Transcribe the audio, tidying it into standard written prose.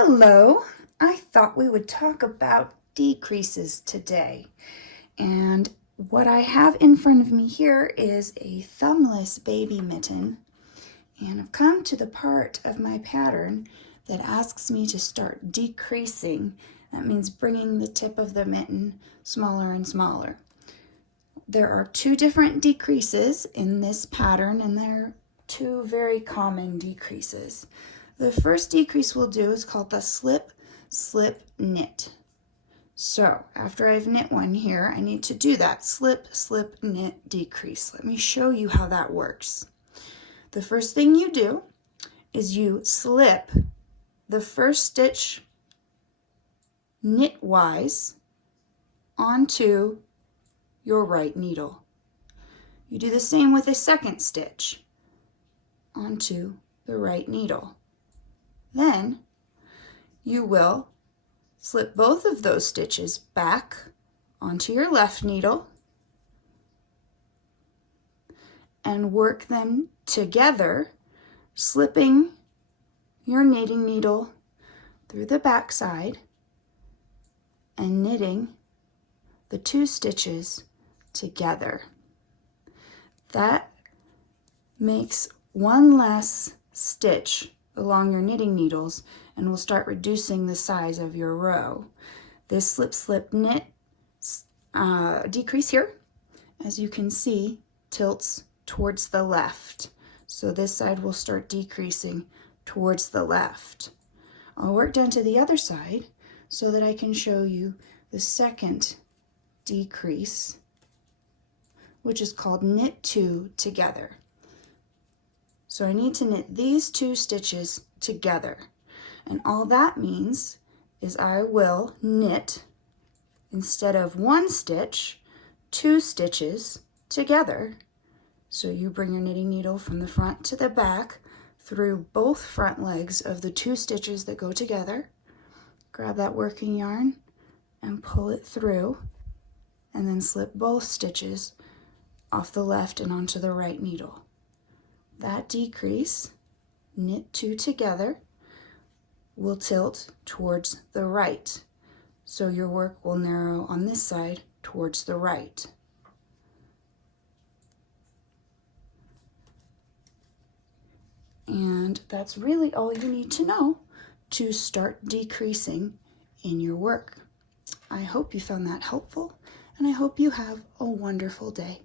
Hello, I thought we would talk about decreases today. And what I have in front of me here is a thumbless baby mitten. And I've come to the part of my pattern that asks me to start decreasing. That means bringing the tip of the mitten smaller and smaller. There are two different decreases in this pattern, and they're two very common decreases. The first decrease we'll do is called the slip, slip, knit. So after I've knit one here, I need to do that slip, slip, knit, decrease. Let me show you how that works. The first thing you do is you slip the first stitch knitwise onto your right needle. You do the same with a second stitch onto the right needle. Then you will slip both of those stitches back onto your left needle and work them together, slipping your knitting needle through the back side and knitting the two stitches together. That makes one less stitch along your knitting needles and will start reducing the size of your row. This slip, slip, knit decrease here, as you can see, tilts towards the left. So this side will start decreasing towards the left. I'll work down to the other side so that I can show you the second decrease, which is called knit two together. So I need to knit these two stitches together. And all that means is I will knit, instead of one stitch, two stitches together. So you bring your knitting needle from the front to the back through both front legs of the two stitches that go together. Grab that working yarn and pull it through, and then slip both stitches off the left and onto the right needle. That decrease, knit two together, will tilt towards the right. So your work will narrow on this side towards the right. And that's really all you need to know to start decreasing in your work. I hope you found that helpful, and I hope you have a wonderful day.